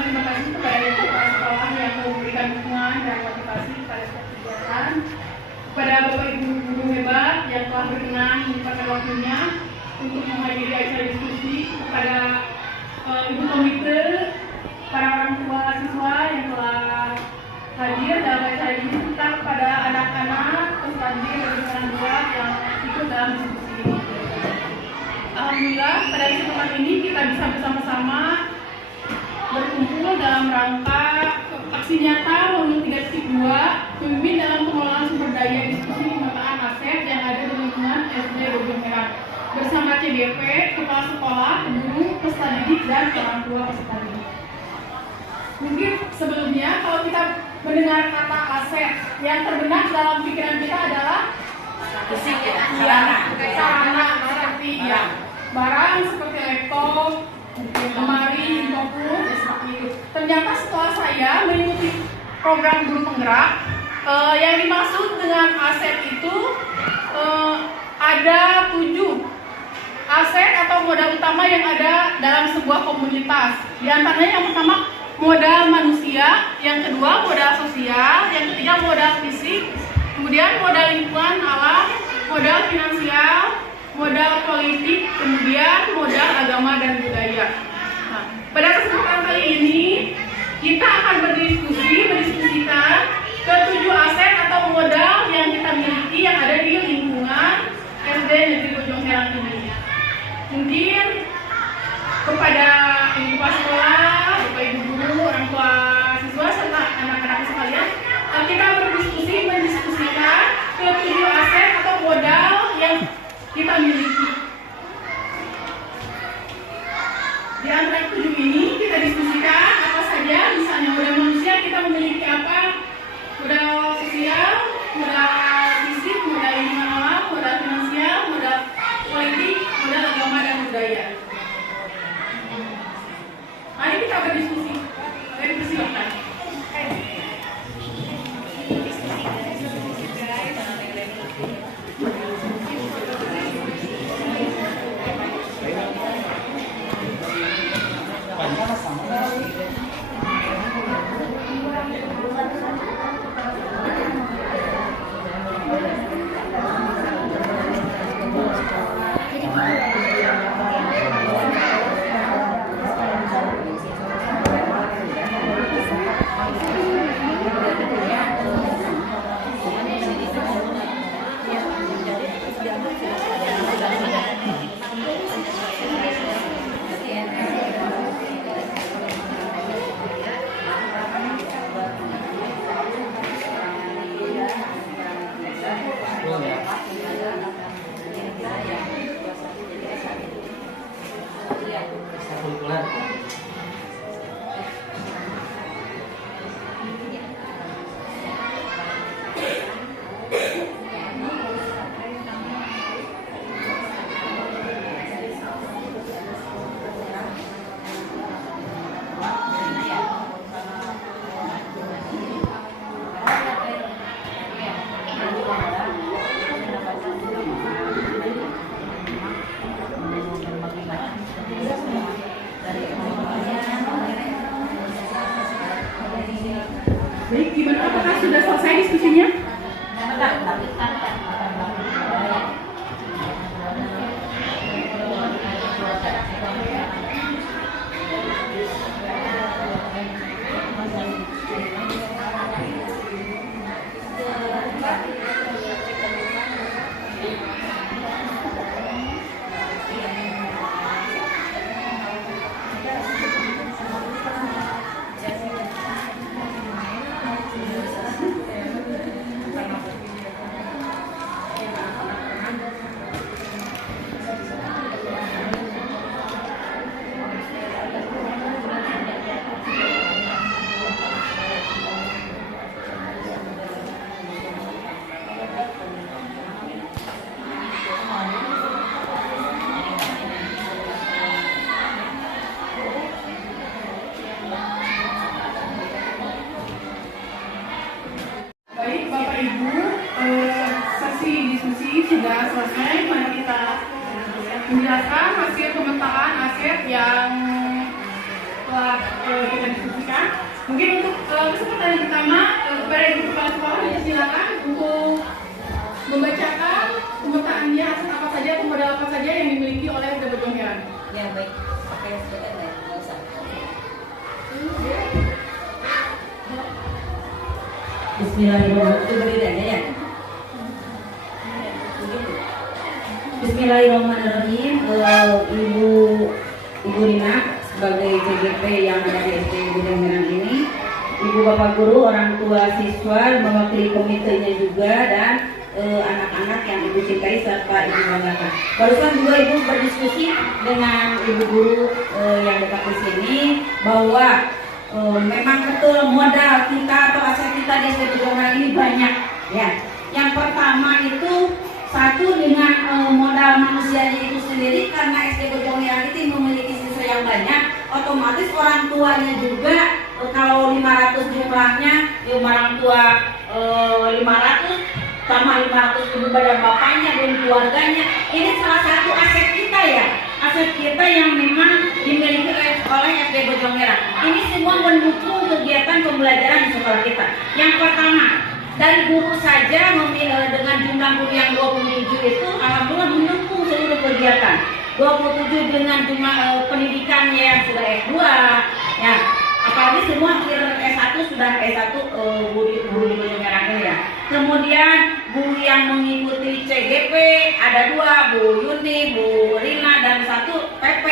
terima kasih kepada kepala sekolah yang memberikan dukungan dan motivasi pada setiap kegiatan, kepada Bapak Ibu guru hebat yang telah berkenan menyempatkan waktunya untuk menghadiri acara diskusi, kepada Ibu Komite, para orang tua siswa yang telah hadir dalam acara ini, serta kepada anak-anak, peserta didik dan orang tua yang ikut dalam diskusi ini. Alhamdulillah, pada kesempatan ini kita bisa bersama-sama berkumpul dalam rangka aksi nyata Mobil 3.2 pemimpin dalam pengelolaan sumber daya diskusi pemetaan aset yang ada di lingkungan SD Bojong Merah bersama CDP, kepala sekolah, guru, peserta didik, dan orang tua peserta didik. Mungkin sebelumnya kalau kita mendengar kata aset, yang terbenak dalam pikiran kita adalah sarana seperti barang seperti laptop, lemari, buku, seperti itu. Ternyata setelah saya mengikuti program guru penggerak, yang dimaksud dengan aset itu ada 7 aset atau modal utama yang ada dalam sebuah komunitas. Di antaranya yang pertama modal manusia, yang kedua modal sosial, yang ketiga modal fisik, kemudian modal lingkungan alam, modal finansial, modal politik, kemudian modal agama dan budaya. Nah, pada kesempatan kali ini kita akan mendiskusikan ke-7 aset atau modal yang kita miliki yang ada di lingkungan SD Negeri Bojong Herang ini. Mungkin kepada ibu kepala sekolah, bapak ibu guru, orang tua siswa serta anak-anak sekalian, kita mendiskusikan ke-7 aset atau modal yang kita miliki. Di antara 7 ini kita diskusikan apa saja, misalnya modal manusia kita memiliki apa, modal sosial, modal fisik, modal lingkungan alam, modal finansial, modal politik, modal agama dan budaya. Mari kita berdiskusi. Saya persilakan. Mungkin untuk kesempatan yang pertama kepada ibu kepala sekolah silakan untuk membacakan pemetaannya apa saja, modal apa saja yang dimiliki oleh SD Bojong Heran. Ya baik, pakai SPN ya, nggak usah. Bismillahirrahmanirrahim. Itu berdiri aja ya. Bismillahirrahmanirrahim. Ibu Rina sebagai CGP yang ada di SD Bojong Heran ini, Ibu Bapak Guru, orang tua siswa, mewakili komitenya juga, dan anak-anak yang Ibu cintai serta Ibu banggakan. Barusan juga Ibu berdiskusi dengan Ibu Guru yang dekat di sini bahwa memang betul modal kita atau aset kita di SD Bojong Heran ini banyak ya. Yang pertama itu satu dengan modal manusianya itu sendiri, karena SD Bojong Heran itu memiliki siswa yang banyak, otomatis orang tuanya juga kalau 500 jumlahnya, orang tua 500 sama 500 ibu badan bapaknya dan keluarganya, ini salah satu aset kita ya, aset kita yang memang dimiliki oleh SD Bojong Heran. Ini semua mendukung kegiatan pembelajaran di sekolah kita. Yang pertama, dari guru saja dengan jumlah guru yang 27 itu alhamdulillah mendukung seluruh kegiatan. 27 dengan jumlah pendidikannya yang sudah S2 ya. Apalagi semua S1 sudah S1 guru di Bojong Heran ya. Kemudian guru yang mengikuti CGP ada 2, Bu Yuni, Bu Rina, dan 1 PP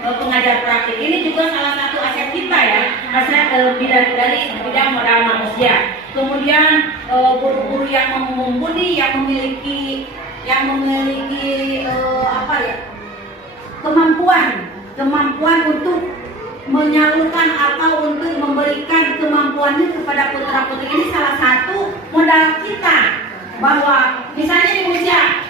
pengajar praktik. Ini juga salah satu aset kita ya, aset dari bidang modal manusia. Kemudian guru-guru yang mumpuni, yang memiliki apa ya, kemampuan untuk menyalurkan atau untuk memberikan kemampuannya kepada putra-putri, ini salah satu modal kita. Bahwa misalnya di usia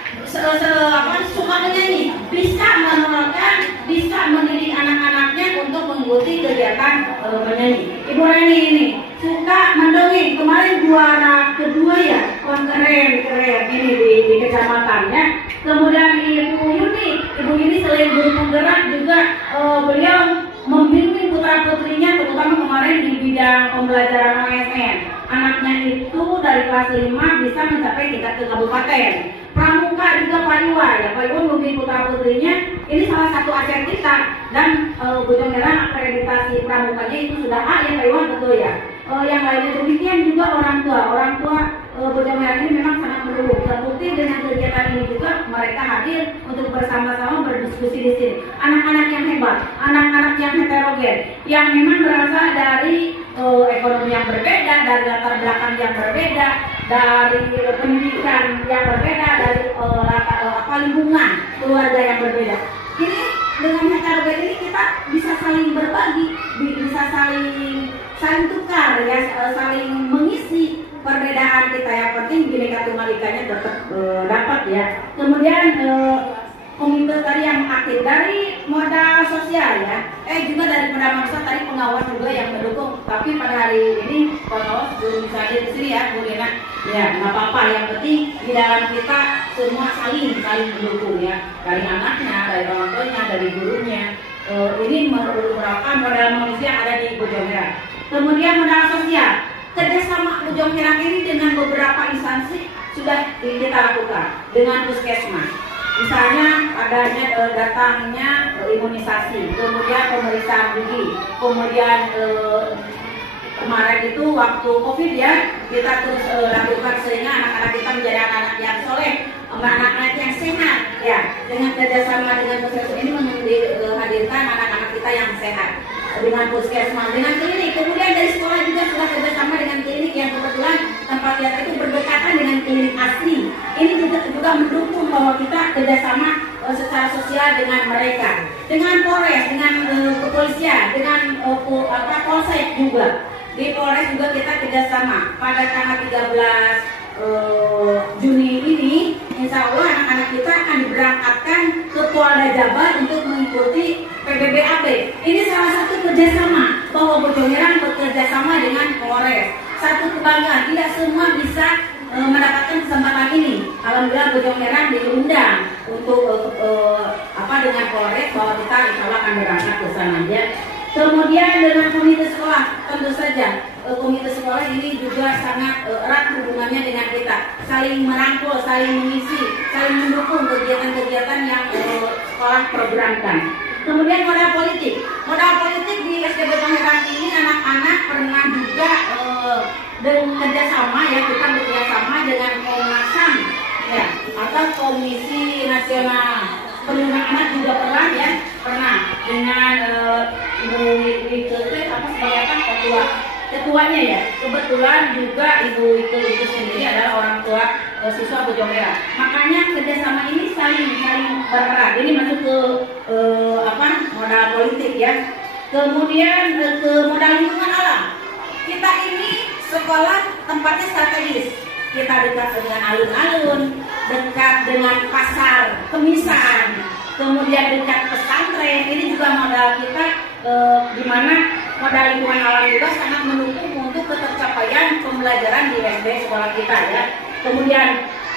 suka menyanyi, bisa menerapkan, bisa mendidik anak-anaknya untuk mengikuti kegiatan menyanyi. Ibu Rani ini suka mendongeng, kemarin juara kedua ya, keren ini di kecamatannya. Kemudian Ibu Yuni selain guru penggerak juga beliau membimbing putra-putrinya, terutama kemarin di bidang pembelajaran OSN. Anaknya itu dari kelas 5 bisa mencapai tingkat ke kabupaten. Pramuka juga Pak Iwa ya, Pak Iwa membimbing putra-putrinya. Ini salah satu aset kita, dan Bojong Heran akreditasi pramukanya itu sudah A ya Pak Iwa, betul ya. Yang lainnya demikian juga orang tua Bojong Heran ini memang sangat mendukung. Terbukti dengan kegiatan ini juga mereka hadir untuk bersama-sama berdiskusi di sini. Anak-anak yang hebat, anak-anak yang heterogen, yang memang berasal dari ekonomi yang berbeda, dari latar belakang yang berbeda, dari pendidikan yang berbeda, dari lingkungan keluarga yang berbeda. Ini dengan heterogen ini kita bisa saling berbagi, bisa saling tukar ya, saling mengisi perbedaan kita. Yang penting Bhinneka Tunggal Ikanya tetap dapat ya. Kemudian komite tadi yang aktif dari modal sosial ya, juga dari modal manusia tadi pengawas juga yang mendukung. Tapi pada hari ini pengawas belum bisa hadir di sini ya, Bu Rina. Ya nggak apa-apa, yang penting di dalam kita semua saling mendukung ya, dari anaknya, dari orang tuanya, dari gurunya. Ini merupakan modal manusia ada di Bojong Heran. Kemudian modal sosial, kerjasama Bojong Heran ini dengan beberapa instansi sudah kita lakukan dengan puskesmas. Misalnya adanya datangnya imunisasi, kemudian pemeriksaan gigi, kemudian kemarin itu waktu COVID ya, kita terus lakukan sehingga anak-anak kita menjadi anak-anak yang soleh, anak-anak yang sehat ya. Dengan kerjasama dengan puskesmas ini menghadirkan anak-anak kita yang sehat dengan puskesmas, dengan klinik. Kemudian dari sekolah juga sudah kerjasama dengan klinik yang kebetulan tempat kita itu berdekatan dengan klinik asli. Ini juga mendukung bahwa kita kerjasama secara sosial dengan mereka, dengan Polres, dengan kepolisian, dengan Polsek juga. Di Polres juga kita kerjasama. Pada tanggal 13 Juni ini, insya Allah anak-anak kita akan diberangkatkan ke Polda Jabar untuk mengikuti PBBAP. Ini salah satu kerjasama bahwa Bojong Heran bekerjasama dengan Polres. Satu kebanggaan, tidak semua bisa mendapatkan kesempatan ini. Alhamdulillah Bojong Heran diundang untuk dengan Polres bahwa kita insya Allah akan berangkat ke sana aja. Kemudian dengan komite sekolah, tentu saja komite sekolah ini juga sangat erat hubungannya dengan kita, saling merangkul, saling mengisi, saling mendukung kegiatan-kegiatan yang sekolah programkan. Kemudian modal politik di SDB Pangerang ini anak-anak pernah juga dengan kerjasama ya, kita bekerjasama dengan Komnas HAM ya, atau Komisi Nasional Perlindungan Anak juga pernah dengan Ibu Wike apa sebagai apa ketuanya ya. Kebetulan juga Ibu Wike itu sendiri adalah orang tua siswa Bojong Merah. Makanya kerjasama ini saling bererat. Ini masuk ke modal politik ya. Kemudian ke modal lingkungan alam. Kita ini sekolah tempatnya strategis. Kita dekat dengan alun-alun, dekat dengan pasar kemisan, kemudian dekat pesantren. Ini juga modal kita, di mana modal lingkungan alam juga sangat mendukung untuk ketercapaian pembelajaran di SD sekolah kita ya. Kemudian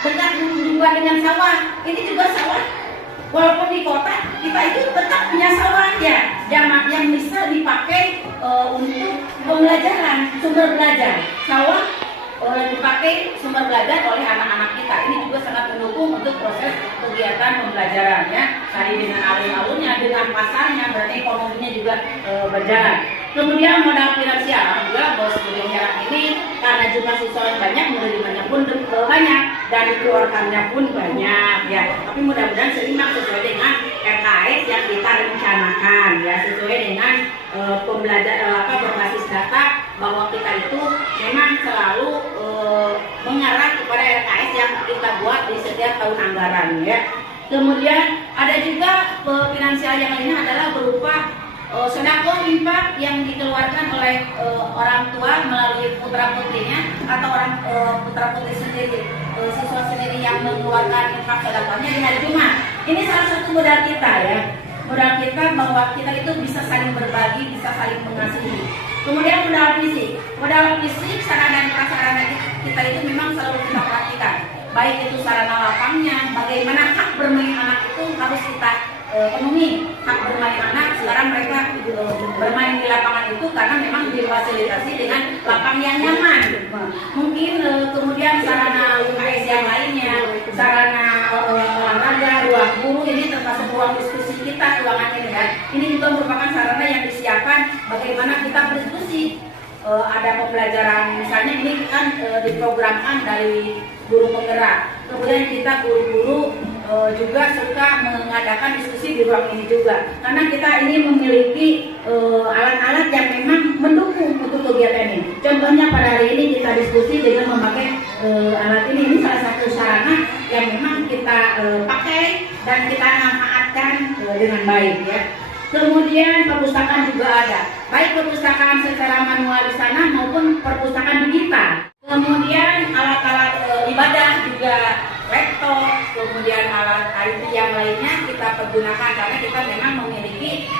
dekat juga dengan sawah. Ini juga sawah, walaupun di kota kita itu tetap punya sawah ya, yang bisa dipakai untuk pembelajaran, sumber belajar. Sawah dipakai sumber belajar oleh anak-anak kita. Ini juga sangat mendukung untuk proses kegiatan pembelajaran ya. Tadi dengan alun-alunnya, dengan pasarnya, berarti ekonominya juga berjalan. Kemudian modal finansial, alhamdulillah Bos Bojong Merah ini karena jumlah siswa yang banyak, menerimanya pun banyak dan dikeluarkannya pun banyak ya. Tapi mudah-mudahan seimbang sesuai dengan RKS yang kita rencanakan ya, sesuai dengan berbasis data bahwa kita itu memang selalu mengarah kepada RKS yang kita buat di setiap tahun anggaran ya. Kemudian ada juga finansial yang lainnya adalah berupa sedekah infak yang dikeluarkan oleh orang tua melalui putra putrinya atau orang putra putri sendiri, siswa sendiri yang mengeluarkan infak sedekahnya di hari Jumat. Ini salah satu modal kita ya. Modal kita bahwa kita itu bisa saling berbagi, bisa saling mengasihi. Kemudian modal fisik, sarana dan prasarana kita itu memang selalu kita perhatikan. Baik itu sarana lapangnya, bagaimana hak bermain anak itu harus kita penuhi. Hak bermain anak, sekarang mereka bermain di lapangan itu karena memang difasilitasi dengan lapang yang nyaman. Mungkin kemudian sarana UKS yang lainnya, sarana olahraga, ruang guru, ini termasuk ruang diskusi kita, ruangan ini ya. Ini juga merupakan sarana yang disiapkan bagaimana kita berdiskusi. Ada pembelajaran, misalnya ini kan diprogramkan dari guru penggerak. Kemudian kita guru-guru juga suka mengadakan diskusi di ruang ini juga. Karena kita ini memiliki alat-alat yang memang mendukung untuk kegiatan ini. Contohnya pada hari ini kita diskusi dengan memakai alat ini. Ini salah satu sarana yang memang kita pakai dan kita manfaatkan dengan baik ya. Kemudian perpustakaan juga ada, baik perpustakaan secara manual di sana maupun perpustakaan digital. Kemudian alat-alat ibadah juga, laptop, kemudian alat IT yang lainnya kita pergunakan karena kita memang memiliki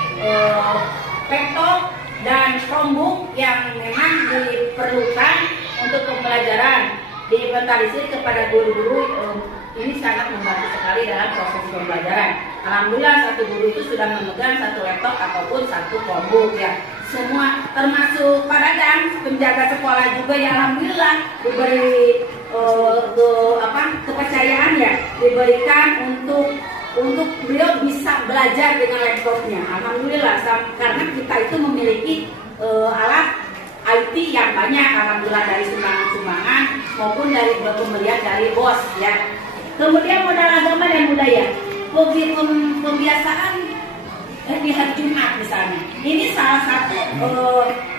laptop dan Chromebook yang memang diperlukan untuk pembelajaran. Diinventarisir kepada guru-guru, ini sangat membantu sekali dalam proses pembelajaran. Alhamdulillah satu guru itu sudah memegang satu laptop ataupun satu Chromebook ya. Semua termasuk Pak Dadang, penjaga sekolah juga ya, alhamdulillah diberi kepercayaan ya, diberikan untuk beliau bisa belajar dengan laptopnya. Alhamdulillah karena kita itu memiliki alat IT yang banyak, alhamdulillah dari sumbangan-sumbangan maupun dari pemberian dari bos ya. Kemudian modal agama dan budaya, pembiasaan di hari Jumat misalnya. Ini salah satu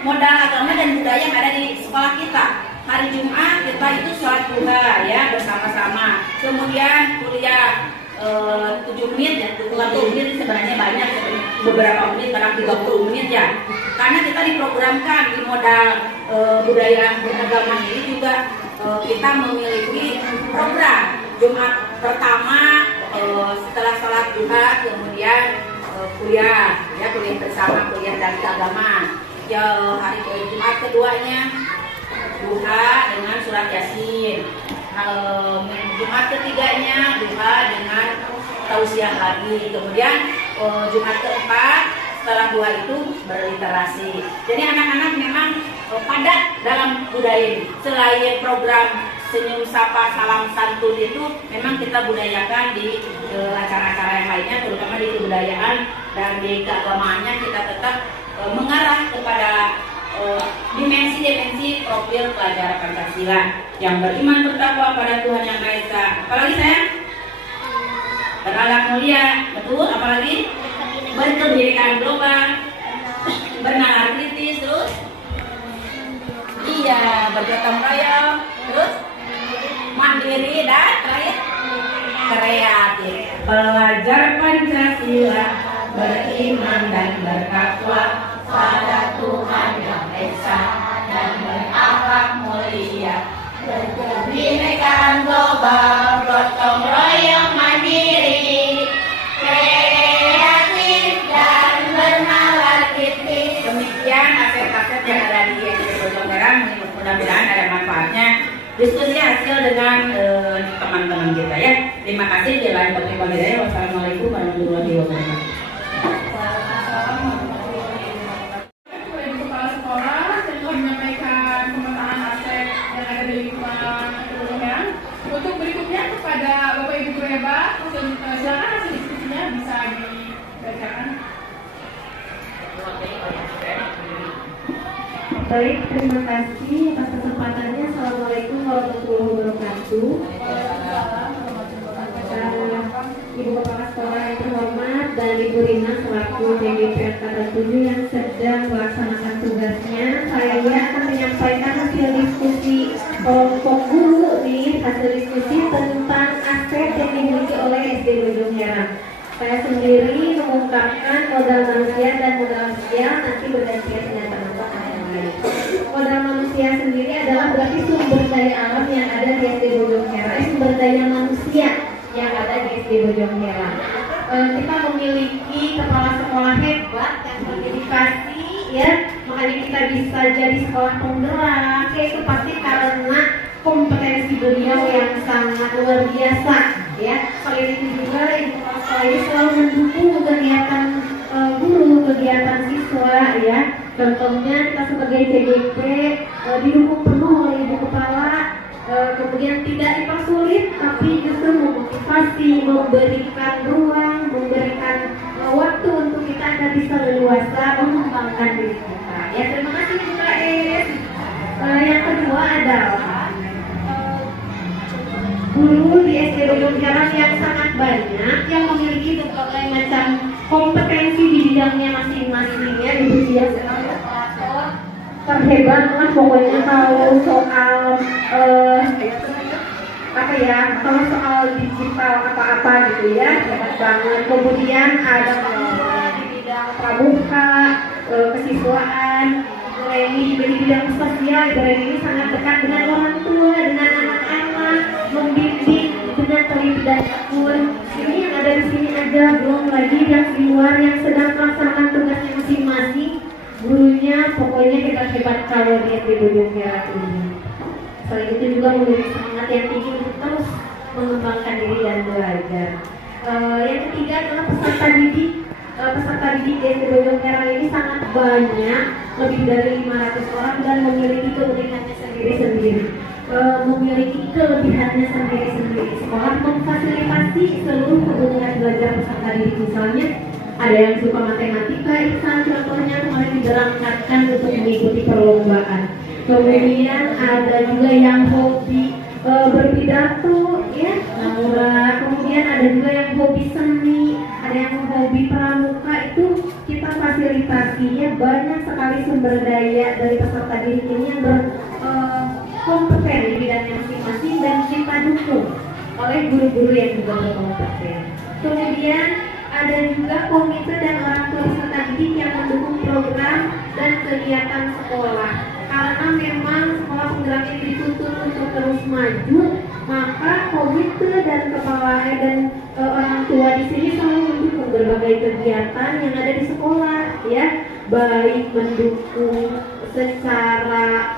modal agama dan budaya yang ada di sekolah kita. Hari Jumat kita itu sholat duha ya bersama-sama. Kemudian kuliah 7 menit ya, 30 menit sebenarnya banyak, beberapa menit, kadang 30 menit ya. Karena kita diprogramkan di modal budaya beragama ini juga kita memiliki program Jumat pertama setelah sholat duha, kemudian kuliah bersama, kuliah dari agama. Ya, hari Jumat keduanya duha dengan surat Yasin. Jumat ketiganya duha dengan tausiah lagi. Kemudian Jumat keempat setelah 2 itu berliterasi. Jadi anak-anak memang padat dalam budaya ini. Selain program senyum sapa salam santun itu memang kita budayakan di acara-acara yang lainnya, terutama di kebudayaan dan di keagamaannya kita tetap mengarah kepada dimensi-dimensi profil pelajar Pancasila yang beriman bertakwa pada Tuhan Yang Maha Esa. Apalagi saya berakhlak mulia, betul. Apalagi berkebinekaan global, bernalar kritis, terus iya bergotong royong, terus mandiri dan terakhir kreatif. Pelajar Pancasila beriman dan bertakwa pada Tuhan Yang Maha Esa dan berakhlak mulia, berkebinekaan global, gotong royong mandiri, kreatif dan bernalar kritis. Demikian aset-aset yang ada di SD Bojong Merah, mudah-mudahan ada manfaatnya. Diskusi hasil dengan teman-teman kita ya. Terima kasih. Jalan berterima kasih. Wassalamualaikum warahmatullahi wabarakatuh. Kepala sekolah telah menyampaikan pemetaan aset yang ada di lingkungan Bojong. Untuk berikutnya kepada Bapak Ibu guru hebat, silakan hasil diskusinya bisa dibacakan. Baik, terima kasih atas kesempatannya. Assalamualaikum warahmatullahi wabarakatuh. Ibu Kepala Sekolah yang terhormat dan Ibu Rina selaku DPP Angkatan 7 yang sedang melaksanakan tugasnya, saya akan menyampaikan hasil diskusi kelompok guru nih, hasil diskusi tentang aset yang dimiliki oleh SD Bojong Herang. Saya sendiri mengungkapkan modal manusia dan modal sosial, nanti bergantian dengan teman-teman yang lain. Modal manusia sendiri adalah berarti sumber daya alam yang ada di SD Bojong Herang, sumber daya manusia yang ada di SD Bojong Herang. Kita memiliki kepala sekolah hebat yang berdedikasi, ya, makanya kita bisa jadi sekolah penggerak. Itu pasti karena kompetensi beliau yang sangat luar biasa, ya. Selain itu juga ibu kepala sekolah ini selalu mendukung kegiatan guru, kegiatan siswa, ya. Contohnya kita sebagai CDP didukung penuh oleh ibu kepala. Kemudian tidak dipersulit, tapi justru memotivasi, memberikan ruang, memberikan waktu untuk kita agar bisa leluasa mengembangkan diri kita. Ya, terima kasih Bu KS. Yang kedua adalah guru di SD Bojong Herang yang sangat banyak, yang memiliki berbagai macam kompetensi di bidangnya masing-masing, ya. Ibu dia terhebat lah pokoknya kalau soal kalau soal digital apa-apa gitu ya, hebat banget. Kemudian ada di bidang pramuka, kesiswaan. Ini juga di bidang sosial. Ini sangat dekat dengan orang tua, dengan anak-anak, membimbing dengan teliti dan tekun. Ini yang ada di sini aja, belum lagi yang di luar yang sedang melaksanakan tugasnya masing-masing. Gurunya pokoknya hebat-hebat kalau di SD Bojong Herang ini. Selain itu juga memiliki semangat yang tinggi untuk terus mengembangkan diri dan belajar. Yang ketiga adalah peserta didik. Peserta didik di SD Bojong Herang ini sangat banyak, lebih dari 500 orang, dan memiliki keunikannya sendiri-sendiri. Memiliki kelebihannya sendiri-sendiri. Sekolah memfasilitasi seluruh kebutuhan belajar peserta didik. Misalnya ada yang suka matematika, Ihsan contohnya kemarin diberangkatkan untuk mengikuti perlombaan. Kemudian ada juga yang hobi berpidato, ya, Naura. Kemudian ada juga yang hobi seni, ada yang hobi pramuka. Itu kita fasilitasi, ya. Banyak sekali sumber daya dari peserta didik ini yang berkompeten di bidangnya masing-masing, dan kita dukung oleh guru-guru yang juga berkompeten. Kemudian ada juga komite dan orang tua peserta didik yang mendukung program dan kegiatan sekolah. Karena memang sekolah penggerak ini dituntut untuk terus maju, maka komite dan kepala dan orang tua di sini selalu mendukung berbagai kegiatan yang ada di sekolah, ya, baik mendukung secara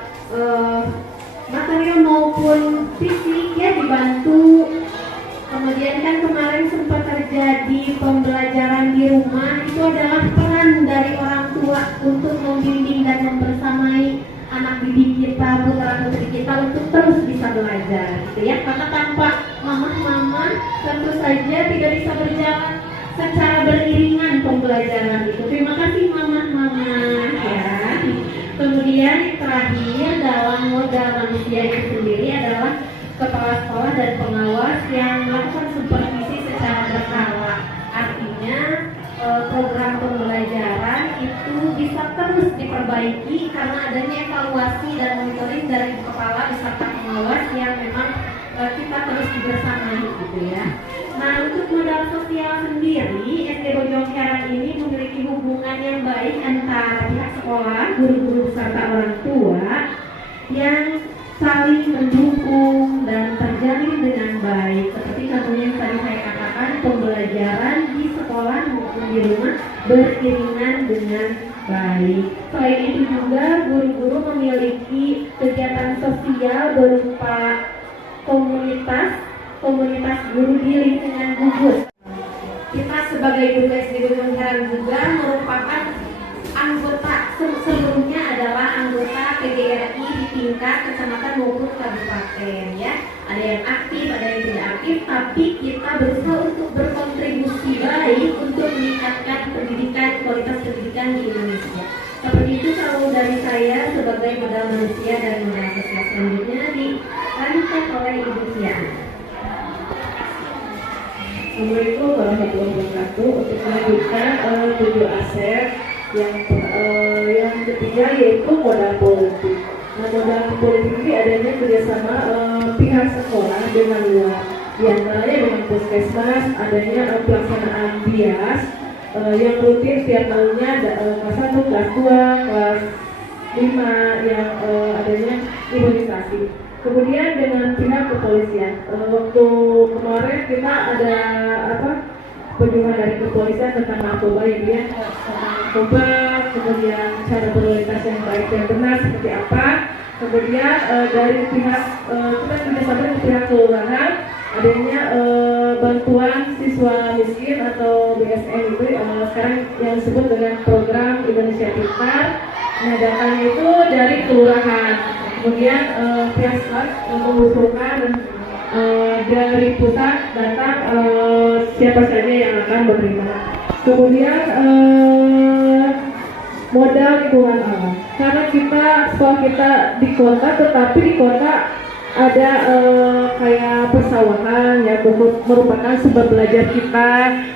material maupun fisik, ya, dibantu. Kemudian kan kemarin sempat terjadi pembelajaran di rumah, itu adalah peran dari karena tanpa mama tentu saja tidak bisa berjalan secara beriringan pembelajaran itu. Terima kasih mama ya. Kemudian terakhir dalam modal manusia itu sendiri adalah kepala sekolah dan pengawas yang melakukan supervisi secara berkala. Artinya program pembelajaran itu bisa terus diperbaiki karena adanya evaluasi dan monitoring dari kepala beserta pengawas yang memang kita terus dibersamai gitu ya. Nah, untuk modal sosial sendiri, SD Bojong Herang ini memiliki hubungan yang baik antara pihak sekolah, guru-guru beserta orang tua yang saling mendukung dan terjalin dengan baik. Seperti contohnya yang tadi saya katakan, pembelajaran di sekolah maupun di rumah beriringan dengan baik. Selain itu juga guru-guru memiliki kegiatan sosial berupa komunitas guru di lingkungan gugus. Kita sebagai guru SD Bojong Herang juga merupakan anggota, sebelumnya adalah anggota PGRI di tingkat kecamatan maupun kabupaten ya. Ada yang aktif, ada yang tidak aktif, tapi kita berusaha untuk berkontribusi baik untuk meningkatkan kualitas pendidikan di Indonesia. Seperti itu kalau dari saya sebagai modal manusia dan modal sosial. Selanjutnya dilanjutkan oleh Ibu Sia. Assalamualaikum warahmatullahi wabarakatuh. Untuk melanjutkan tujuh aset yang ketiga yaitu modal politik. Nah, modal politik ini adanya kerjasama pihak sekolah dengan luar, di antaranya dengan puskesmas, adanya pelaksanaan bias yang rutin setiap tahunnya, kelas 1, kelas 2, kelas 5 yang adanya imunisasi. Kemudian dengan pihak kepolisian, waktu kemarin kita ada kunjungan dari kepolisian tentang narkoba ya dia, tentang narkoba, kemudian cara berlalu lintas yang baik dan benar seperti apa. Kemudian dari pihak kita juga sampai ke pihak kelurahan adanya bantuan siswa miskin atau BSN itu sekarang yang disebut dengan program Indonesia Pintar. Nah, datanya itu dari kelurahan. Kemudian pihak sekolah mengusulkan dari pusat datang siapa saja yang akan menerima. Kemudian modal lingkungan alam. Karena sekolah kita di kota, tetapi di kota ada kayak persawahan ya, merupakan sumber belajar kita,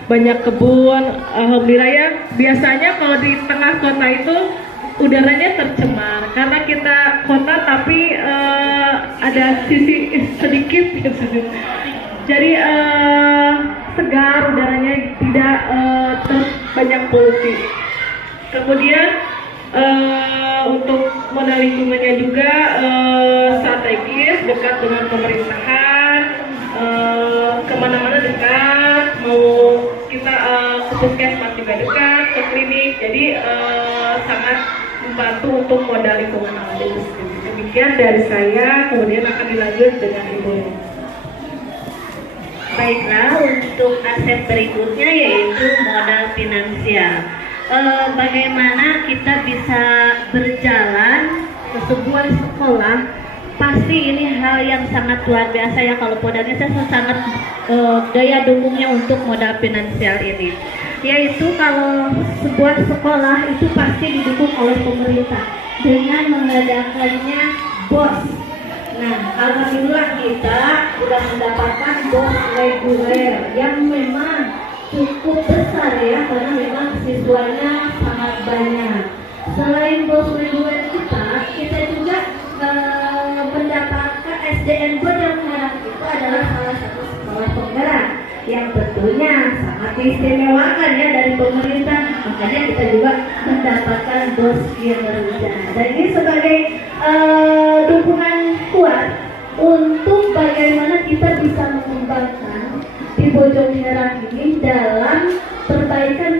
banyak kebun. Alhamdulillah ya. Biasanya kalau di tengah kota itu udaranya tercemar karena kita kota tapi ada sisi sedikit gitu. Jadi segar udaranya, tidak banyak polusi. Kemudian untuk modal lingkungannya juga strategis, dekat dengan pemerintahan, kemana-mana dekat, mau kita ke puskesmas juga dekat, ke klinik, jadi sangat membantu untuk modal lingkungan alam. Demikian dari saya, kemudian akan dilanjut dengan Ibu. Baiklah, untuk aset berikutnya yaitu modal finansial. Bagaimana kita bisa berjalan ke sebuah sekolah? Pasti ini hal yang sangat luar biasa ya, kalau modalnya saya sangat daya dukungnya untuk modal finansial ini. Yaitu kalau sebuah sekolah itu pasti didukung oleh pemerintah dengan mengadakannya BOS. Nah, alhamdulillah kita sudah mendapatkan BOS reguler yang memang cukup besar ya, karena memang siswanya sangat banyak. Selain BOS reguler kita juga mendapatkan SDN Bojong Herang itu adalah salah satu sekolah penggerak yang tentunya sangat diistimewakan ya dari pemerintah, makanya kita juga mendapatkan BOS kinerja. Dan ini sebagai dukungan kuat untuk bagaimana kita bisa mengembangkan di Bojong Herang ini dalam perbaikan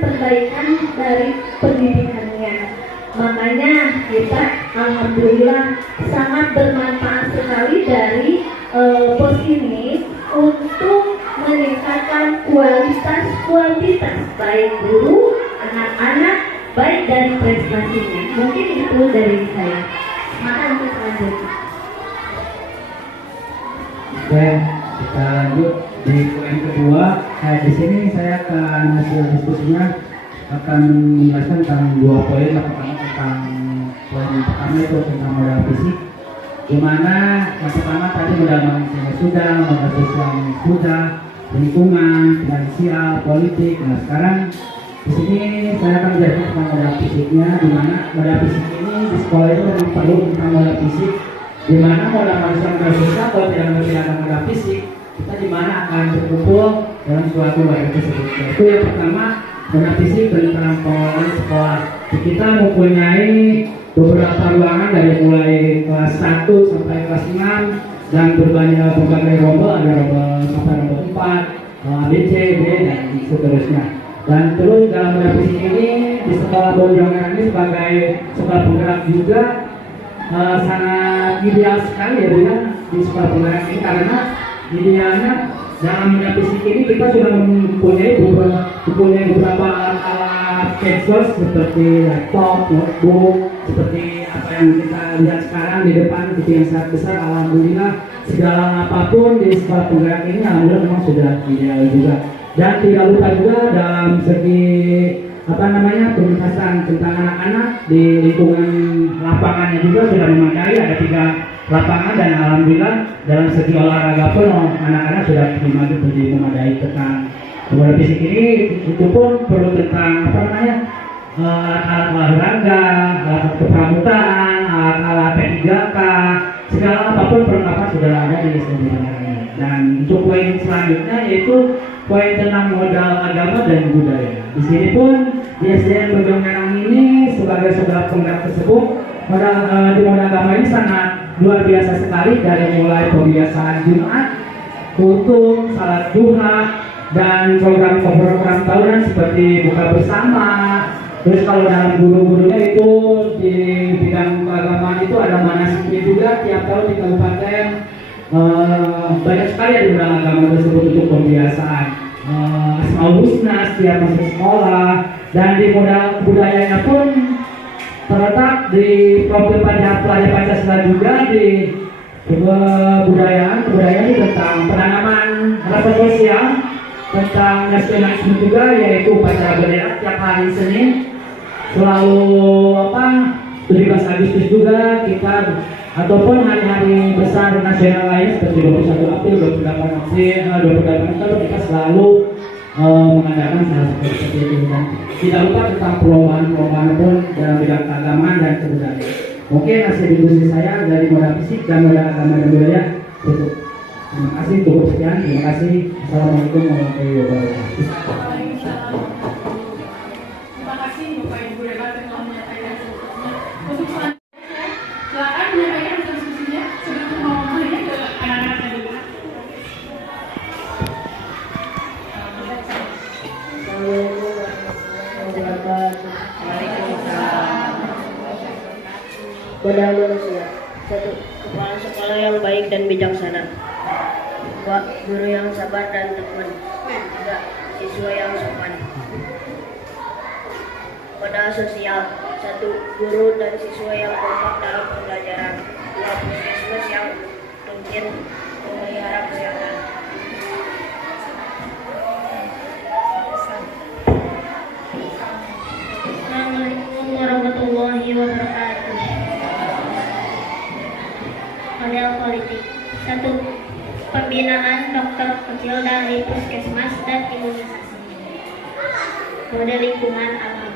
dari pendidikannya. Makanya kita alhamdulillah sangat bermanfaat sekali dari BOS ini untuk meningkatkan kualitas baik guru, anak-anak, baik dari prestasinya. Mungkin itu dari saya. Maka untuk selanjutnya. Kita lanjut di poin kedua. Di sini saya akan hasil diskusinya akan menjelaskan tentang dua poin. Yang pertama tentang poin pertama itu tentang modal fisik, di mana yang pertama tadi modal manusia sudah, modal sosial sudah, lingkungan, finansial, politik. Nah sekarang di sini saya akan menjelaskan tentang modal fisiknya, di mana modal fisik ini di sekolah itu memang perlu tentang modal fisik, di mana modal manusia modal sosial kalau tidak ada modal fisik, kita di mana akan berkumpul dalam suatu wadah tersebut. Itu yang pertama, modal fisik tentang pengelolaan sekolah. Kita mempunyai beberapa ruangan dari mulai kelas 1 sampai kelas 6 dan berbagai rombel, ada rombel sampai rombel 4, A, B, C, D dan seterusnya. Dan terus dalam modal fisik ini di sekolah Bonjong ini sebagai sekolah penggerak juga sangat ideal sekali ya bila di sekolah penggerak ini, karena idealnya dalam modal fisik ini kita sudah mempunyai beberapa alat medsos seperti laptop, notebook, seperti apa yang kita lihat sekarang di depan itu yang sangat besar. Alhamdulillah segala apapun di sekolah penggerak ini alhamdulillah memang sudah ideal juga. Dan tidak lupa juga dalam segi pementasan tentang anak-anak di lingkungan lapangannya juga sudah memadai, ada 3 lapangan dan alhamdulillah dalam segi olahraga pun anak-anak sudah memadai tentang modal fisik ini. Itu pun perlu tentang alat olahraga, alat kepramukaan, alat P3K, segala apapun perlengkapan sudah ada di sebenarnya. Dan untuk poin selanjutnya yaitu poin tentang modal agama dan budaya. Di sini pun di SDN Bonjong Merang ini sebagai sekolah penggerak tersebut, di modal agama ini sangat luar biasa sekali, dari mulai pembiasaan Jumat, kultum, salat duha, dan program-program tahunan seperti buka bersama. Terus kalau dalam guru-gurunya itu di bidang keagamaan itu ada manasiknya juga tiap tahun di kabupaten. Banyak sekali di bidang agama tersebut untuk pembiasaan Asmaul Husna setiap masuk sekolah, dan di modal budayanya pun terletak di profil pelajar Pancasila juga di kebudayaan ini tentang penanaman rasa sosial, tentang nasionalisme juga, yaitu upacara bendera tiap hari Senin selalu 17 Agustus juga kita, ataupun hari-hari besar nasional lain seperti 21 April, 28 April kita selalu mengadakan hal seperti itu. Dan tidak lupa tentang perlombaan pun dalam bidang keagamaan dan kebudayaan. Mungkin hasil diskusi saya dari modal fisik dan modal agama dan budaya cukup. Terima kasih, cukup sekian. Terima kasih. Assalamualaikum warahmatullahi wabarakatuh. Terima kasih Bapak Ibu Debat yang telah menyampaikan sebelumnya. Untuk selanjutnya, silakan menyampaikan diskusinya sebelum ngomongnya ke anak-anaknya dulu. Modal manusia. 1. Kepala sekolah yang baik dan bijaksana. 2. Guru yang sabar dan tekun. 3. Siswa yang sopan. Modal sosial. 1. Guru dan siswa yang kompak dalam pembelajaran. 2. Puskesmas yang rutin memelihara kesehatan. Assalamualaikum warahmatullahi wabarakatuh. Model politik. 1. Pembinaan dokter kecil dari puskesmas dan imunisasi. Model lingkungan alam.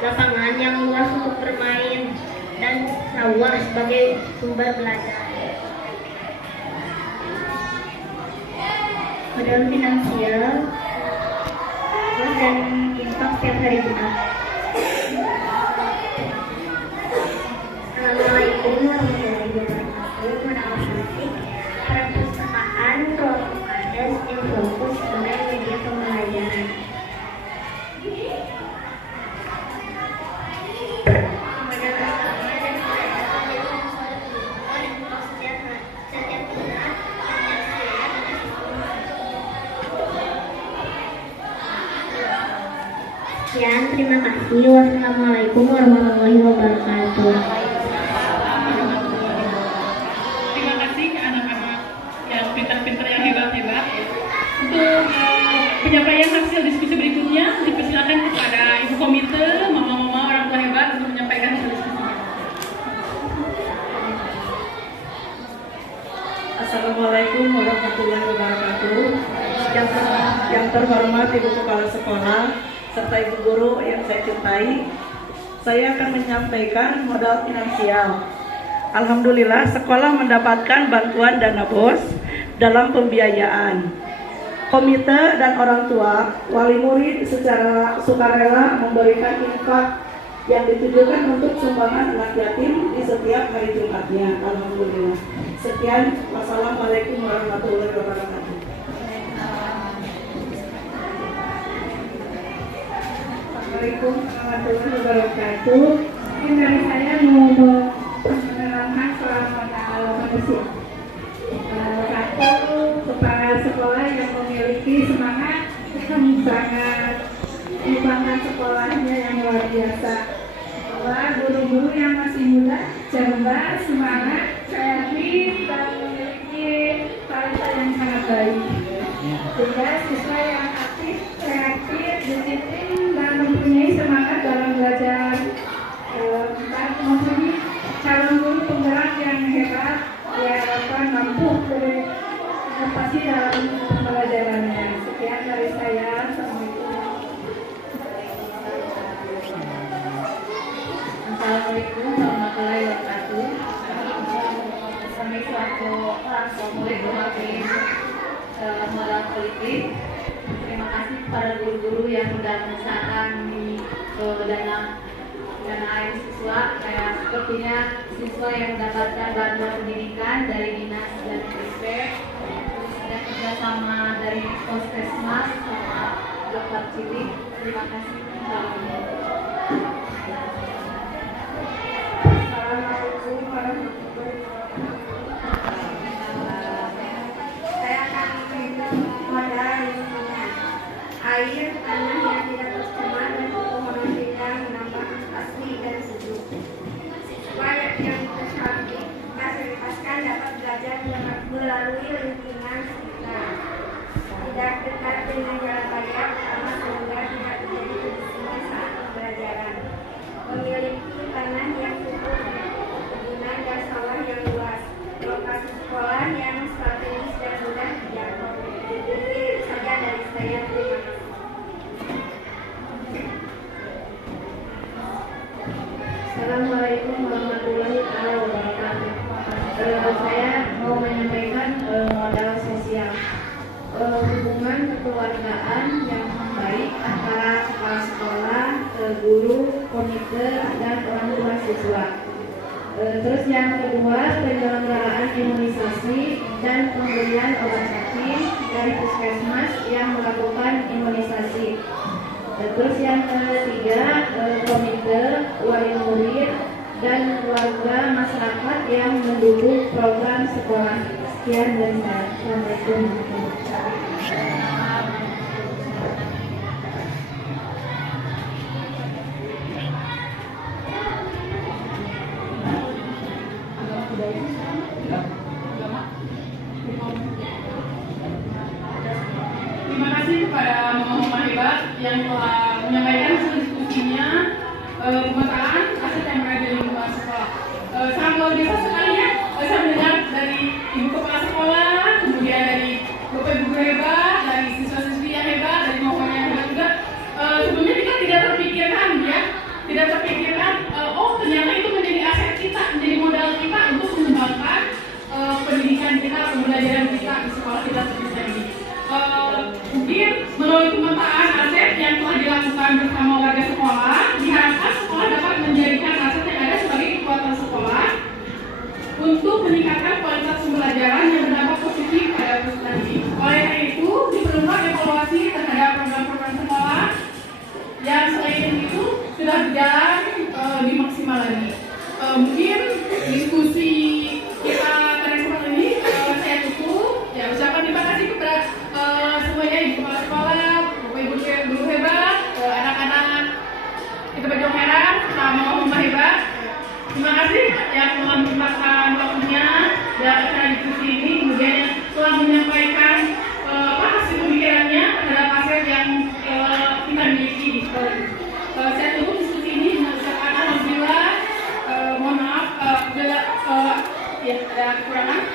Lapangan yang luas untuk bermain dan sawah sebagai sumber belajar. Model finansial dan infak setiap hari Jumat. Assalamualaikum warahmatullahi wabarakatuh. Modal politik. Perpustakaan, ruang UKS yang fokus pada media pembelajaran. Sekian, terima kasih. Wassalamualaikum warahmatullahi wabarakatuh. Terima kasih ke anak-anak yang pintar-pintar, yang hebat-hebat. penyampaian hasil diskusi berikutnya dipersilakan kepada ibu komite, mama-mama, orang tua hebat untuk menyampaikan hasil diskusinya. Assalamualaikum warahmatullahi wabarakatuh. Yang terhormat Ibu Kepala Sekolah serta Ibu Guru yang saya cintai, saya akan menyampaikan modal finansial. Alhamdulillah sekolah mendapatkan bantuan dana BOS dalam pembiayaan. Komite dan orang tua, wali murid secara sukarela memberikan infak yang ditujukan untuk sumbangan anak yatim di setiap hari Jumatnya. Alhamdulillah. Sekian, wassalamualaikum warahmatullahi wabarakatuh. Assalamualaikum warahmatullahi wabarakatuh. Mungkin dari saya mau menerangkan soal modal manusia. Satu, kepala sekolah yang memiliki semangat sangat membangun sekolahnya yang luar biasa. Bahwa guru-guru yang masih muda, cerdas, semangat, kreatif, dan memiliki talenta yang sangat baik. Sehingga siswa yang aktif, kreatif, disiplin, dan mempunyai semangat dalam belajar. Dan mempunyai calon guru penggerak yang hebat, diharapkan mampu berinovasi dalam pembelajarannya. Sekian dari saya. Assalamualaikum. Assalamualaikum warahmatullahi wabarakatuh. Kami selaku murid mewakili modal politik. Terima kasih kepada guru-guru yang sudah mengusahakan di dana air siswa. Sepertinya siswa yang mendapatkan bantuan pendidikan dari dinas dan Ristek dan kerjasama dari Puskesmas sama Dokter Cilik. Terima kasih. Assalamualaikum warahmatullahi wabarakatuh. Saya akan memberikan modal lingkungan, air, tanah yang tidak tercemar dan pepohonan yang menambah asli dan sejuk. Siswa yang terfasilitasi dapat belajar melalui lingkungan sekitar, tidak dekat dengan jalan raya karena sehingga tidak terjadi kedisiplinan saat pembelajaran. Memiliki tanah yang subur, perkebunan dan sawah yang luas, lokasi sekolah yang strategis dan mudah dijangkau. Itu saja dari saya. Terima kasih. Assalamualaikum warahmatullahi wabarakatuh. Saya mau menyampaikan modal sosial, hubungan kekeluargaan yang baik antara kepala sekolah, guru, komite, dan orang tua siswa. Terus yang kedua, penyelenggaraan imunisasi dan pemberian obat cacing dari Puskesmas yang melakukan imunisasi. Terus yang ketiga, komite, wali murid, dan warga masyarakat yang mendukung program sekolah. Sekian dari saya. Assalamualaikum. Terima kasih kepada mama-mama hebat yang telah menyampaikan hasil diskusinya pemetaan aset yang berada di lingkungan sekolah. Sangat luar biasa sekali ya. Saya mendengar dari ibu kepala sekolah, kemudian dari bapak ibu hebat, dari siswa-siswi yang hebat, dari mama yang hebat juga. Sebelumnya kita tidak terpikirkan ya, tidak terpikirkan. Oh ternyata itu menjadi aset kita, menjadi modal kita untuk mengembangkan pendidikan kita, pembelajaran kita di sekolah kita seperti ini. Mungkin melalui pemetaan aset yang telah dilakukan bersama warga sekolah, diharapkan sekolah dapat menjadikan aset yang ada sebagai kekuatan sekolah untuk meningkatkan kualitas pembelajaran yang berdampak positif pada peserta didik. Oleh karena itu, diperlukan evaluasi terhadap program-program sekolah yang selain itu sudah berjalan dimaksimal lagi. Mungkin diskusi kita pada kesempatan ini saya tutup. Ya, ucapan terima kasih kepada semuanya, ibu kepala sekolah, bapak ibu guru hebat, anak-anak kita Bajong Merah, sama mama hebat. Terima kasih yang telah menyempatkan waktunya dalam acara diskusi ini, kemudian yang telah menyampaikan hasil pemikirannya terhadap aset kekurangan